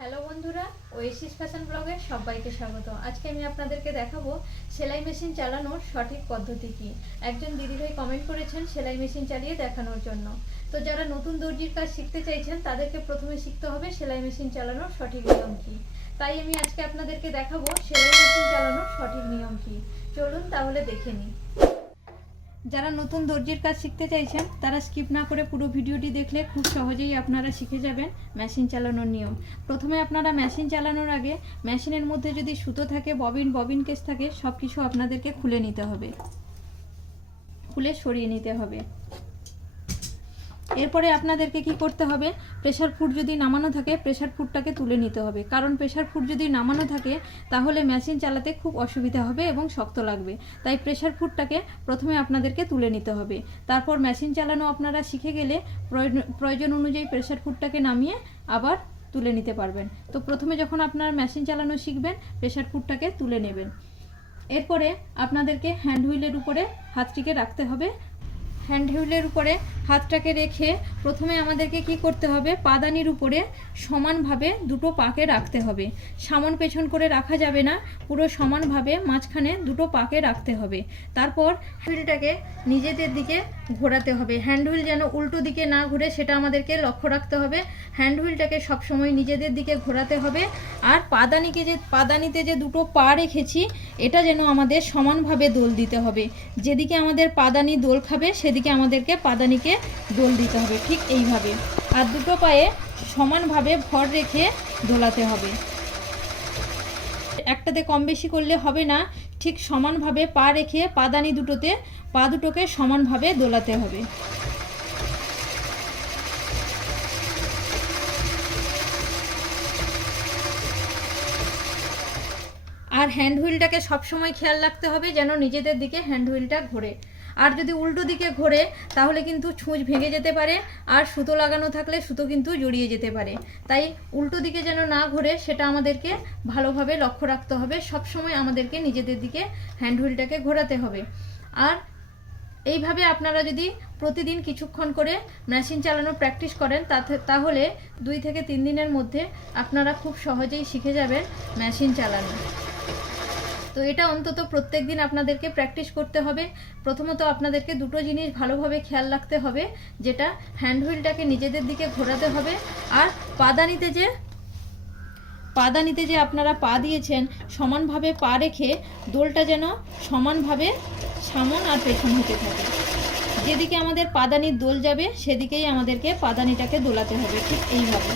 Hello বন্ধুরা Oasis fashion ব্লগে সবাইকে স্বাগত। আজকে আমি আপনাদেরকে দেখাবো সেলাই মেশিন চালানোর সঠিক পদ্ধতি কি। একজন দিদিভাই কমেন্ট করেছেন সেলাই মেশিন চালিয়ে দেখানোর জন্য। তো যারা নতুন দর্জির কাজ শিখতে চাইছেন, তাদেরকে প্রথমে শিখতে হবে সেলাই মেশিন চালানোর সঠিক নিয়ম কি। তাই আমি আজকে আপনাদেরকে দেখাবো সেলাই মেশিন চালানোর সঠিক নিয়ম কি। চলুন তাহলে দেখে নিই। যারা নতুন দর্জির কাজ শিখতে চাইছেন, তারা স্কিপ না করে পুরো ভিডিওটি দেখলে খুব সহজেই আপনারা শিখে যাবেন মেশিন চালানোর নিয়ম। প্রথমে আপনারা মেশিন চালানোর আগে মেশিনের মধ্যে যদি সুতো থাকে ববিন ববিন কেস থাকে সব কিছু আপনাদেরকে খুলে নিতে হবে। খুলে সরিয়ে নিতে হবে। এরপরে আপনাদেরকে কি করতে হবে? প্রেশার ফুড যদি নামানো থাকে প্রেশার ফুডটাকে তুলে নিতে হবে। কারণ প্রেশার ফুড যদি নামানো থাকে, তাহলে মেশিন চালাতে খুব অসুবিধা হবে এবং শক্ত লাগবে। তাই প্রেশার ফুডটাকে প্রথমে আপনাদেরকে তুলে নিতে হবে। তারপর মেশিন চালানো আপনারা শিখে গেলে প্রয়োজন- অনুযায়ী প্রেশার ফুডটাকে নামিয়ে আবার তুলে নিতে পারবেন। তো প্রথমে যখন আপনারা মেশিন চালানো শিখবেন প্রেশার ফুডটাকে তুলে নেবেন। এরপরে আপনাদেরকে হ্যান্ড হুইলের উপরে হাতটিকে রাখতে হবে। হ্যান্ড হুইলের উপরে হাতটাকে রেখে প্রথমে আমাদেরকে কি করতে হবে? পাদানির উপরে সমানভাবে দুটো পাকে রাখতে হবে। সামন পেছন করে রাখা যাবে না, পুরো সমানভাবে মাঝখানে দুটো পাকে রাখতে হবে। তারপর হুইলটাকে নিজেদের দিকে ঘোরাতে হবে। হ্যান্ড হুইল যেন উল্টো দিকে না ঘুরে সেটা আমাদেরকে লক্ষ্য রাখতে হবে। হ্যান্ড হুইলটাকে সবসময় নিজেদের দিকে ঘোরাতে হবে। আর পাদানিকে যে, পাদানিতে যে দুটো পা রেখেছি এটা যেন আমাদের সমানভাবে দোল দিতে হবে। যেদিকে আমাদের পাদানি দোল খাবে, সেদিকে আমাদেরকে পাদানিকে দোল দিতে হবে, ঠিক এইভাবে। আর দুটো পায়ে সমানভাবে ভর রেখে দোলাতে হবে। একটাতে কম বেশি করলে হবে না, ঠিক সমানভাবে পা রেখে পাদানি দুটোতে, পা দুটোকে সমানভাবে দোলাতে হবে। আর হ্যান্ড হুইলটাকে সবসময় খেয়াল রাখতে হবে যেন নিজেদের দিকে হ্যান্ড হুইলটা ঘোরে। আর যদি উল্টো দিকে ঘোরে, তাহলে কিন্তু ছুঁচ ভেঙে যেতে পারে, আর সুতো লাগানো থাকলে সুতো কিন্তু জড়িয়ে যেতে পারে। তাই উল্টো দিকে যেন না ঘোরে, সেটা আমাদেরকে ভালোভাবে লক্ষ্য রাখতে হবে। সবসময় আমাদেরকে নিজেদের দিকে হ্যান্ড হুইলটাকে ঘোরাতে হবে। আর এইভাবে আপনারা যদি প্রতিদিন কিছুক্ষণ করে মেশিন চালানো প্র্যাকটিস করেন তাহলে দুই থেকে তিন দিনের মধ্যে আপনারা খুব সহজেই শিখে যাবেন মেশিন চালানো। তো এটা অন্তত প্রত্যেক দিন আপনাদেরকে প্র্যাকটিস করতে হবে। প্রথমত আপনাদেরকে দুটো জিনিস ভালোভাবে খেয়াল রাখতে হবে, যেটা হ্যান্ড হুইলটাকে নিজেদের দিকে ঘোরাতে হবে, আর পাদানিতে যে পাদানিতে যে আপনারা পা দিয়েছেন, সমানভাবে পা রেখে দোলটা যেন সমানভাবে সামন আর পেছন হতে থাকে। যেদিকে আমাদের পাদানির দোল যাবে, সেদিকেই আমাদেরকে পাদানিটাকে দোলাতে হবে, ঠিক এইভাবে।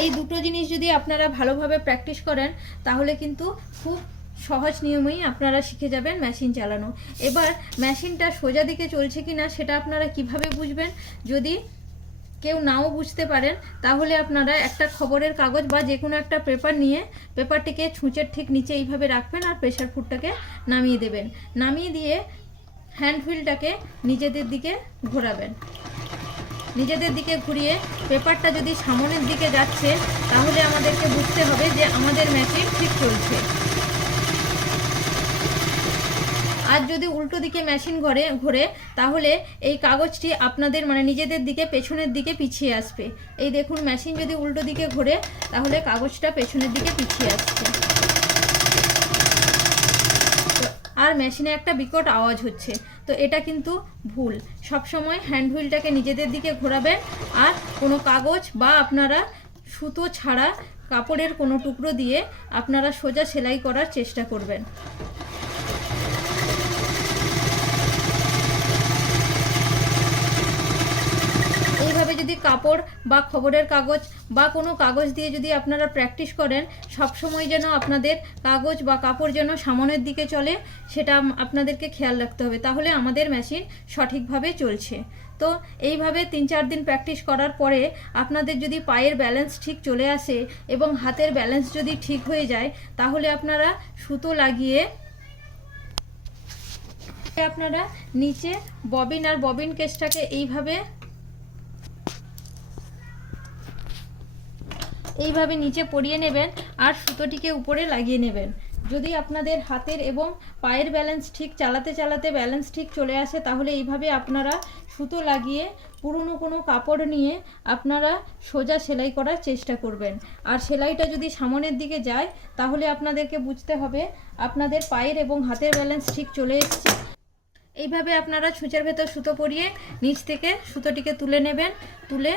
এই দুটো জিনিস যদি আপনারা ভালোভাবে প্র্যাকটিস করেন, তাহলে কিন্তু খুব সহজ নিয়মেই আপনারা শিখে যাবেন মেশিন চালানো। এবার মেশিনটা সোজা দিকে চলছে কি না সেটা আপনারা কীভাবে বুঝবেন? যদি কেউ নাও বুঝতে পারেন, তাহলে আপনারা একটা খবরের কাগজ বা যে কোনো একটা পেপার নিয়ে পেপারটিকে ছুঁচের ঠিক নিচে এইভাবে রাখবেন আর প্রেশার ফুডটাকে নামিয়ে দেবেন। নামিয়ে দিয়ে হ্যান্ড হুইলটাকে নিজেদের দিকে ঘোরাবেন। নিজেদের দিকে ঘুরিয়ে পেপারটা যদি সামনের দিকে যাচ্ছে, তাহলে আমাদেরকে বুঝতে হবে যে আমাদের মেশিন ঠিক চলছে। আর যদি উল্টো দিকে মেশিন ঘরে, ঘোরে, তাহলে এই কাগজটি আপনাদের মানে নিজেদের দিকে, পেছনের দিকে পিছিয়ে আসবে। এই দেখুন, মেশিন যদি উল্টো দিকে ঘোরে, তাহলে কাগজটা পেছনের দিকে পিছিয়ে আসছে তো- আর মেশিনে একটা বিকট আওয়াজ হচ্ছে। তো এটা কিন্তু ভুল। সবসময় হ্যান্ড হুইলটাকে নিজেদের দিকে ঘোরাবেন আর কোনো কাগজ বা আপনারা সুতো ছাড়া কাপড়ের কোনো টুকরো দিয়ে আপনারা সোজা সেলাই করার চেষ্টা করবেন এইভাবে যদি কাপড় বা খবরের কাগজ বা কোনো কাগজ দিয়ে যদি আপনারা প্র্যাকটিস করেন, সবসময় যেন আপনাদের কাগজ বা কাপড় যেন সামনের দিকে চলে, সেটা আপনাদেরকে খেয়াল রাখতে হবে। তাহলে আমাদের মেশিন সঠিকভাবে চলছে। তো এইভাবে তিন চার দিন প্র্যাকটিস করার পরে আপনাদের যদি পায়ের ব্যালেন্স ঠিক চলে আসে এবং হাতের ব্যালেন্স যদি ঠিক হয়ে যায়, তাহলে আপনারা সুতো লাগিয়ে আপনারা নিচে ববিন আর ববিন কেসটাকে এইভাবে এইভাবে নিচে পরিয়ে নেবেন আর সুতোটিকে উপরে লাগিয়ে নেবেন। যদি আপনাদের হাতের এবং পায়ের ব্যালেন্স ঠিক চালাতে চালাতে ব্যালেন্স ঠিক চলে আসে, তাহলে এইভাবে আপনারা সুতো লাগিয়ে পুরনো কোনো কাপড় নিয়ে আপনারা সোজা সেলাই করার চেষ্টা করবেন। আর সেলাইটা যদি সামনের দিকে যায়, তাহলে আপনাদেরকে বুঝতে হবে আপনাদের পায়ের এবং হাতের ব্যালেন্স ঠিক চলে এসছে। এইভাবে আপনারা ছুঁচের ভেতর সুতো পরিয়ে নিচ থেকে সুতোটিকে তুলে নেবেন। তুলে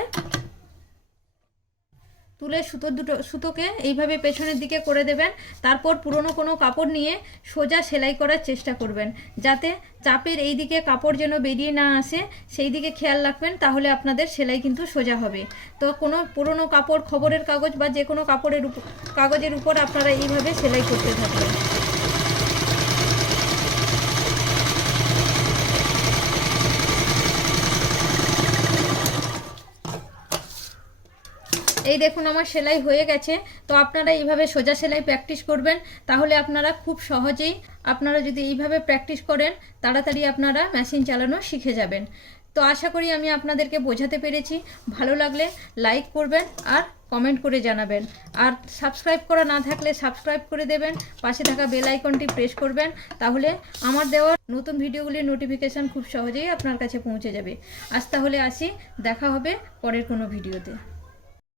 তুলে সুতো দুটো, সুতোকে এইভাবে পেছনের দিকে করে দেবেন। তারপর পুরনো কোনো কাপড় নিয়ে সোজা সেলাই করার চেষ্টা করবেন। যাতে চাপের এই দিকে কাপড় যেন বেরিয়ে না আসে, সেই দিকে খেয়াল রাখবেন, তাহলে আপনাদের সেলাই কিন্তু সোজা হবে। তো কোনো পুরনো কাপড়, খবরের কাগজ বা যে কোনো কাপড়ের কাগজের উপর আপনারা এইভাবে সেলাই করতে থাকবেন। এই দেখুন আমার সেলাই হয়ে গেছে। তো আপনারা এইভাবে সোজা সেলাই প্র্যাকটিস করবেন। তাহলে আপনারা খুব সহজেই আপনারা যদি এইভাবে প্র্যাকটিস করেন, তাড়াতাড়ি আপনারা মেশিন চালানো শিখে যাবেন। তো আশা করি আমি আপনাদেরকে বোঝাতে পেরেছি। ভালো লাগলে লাইক করবেন আর কমেন্ট করে জানাবেন। আর সাবস্ক্রাইব করা না থাকলে সাবস্ক্রাইব করে দেবেন। পাশে থাকা বেল আইকনটি প্রেস করবেন। তাহলে আমার দেওয়া নতুন ভিডিওগুলির নোটিফিকেশান খুব সহজেই আপনার কাছে পৌঁছে যাবে। আজ তাহলে আসি। দেখা হবে পরের কোনো ভিডিওতে।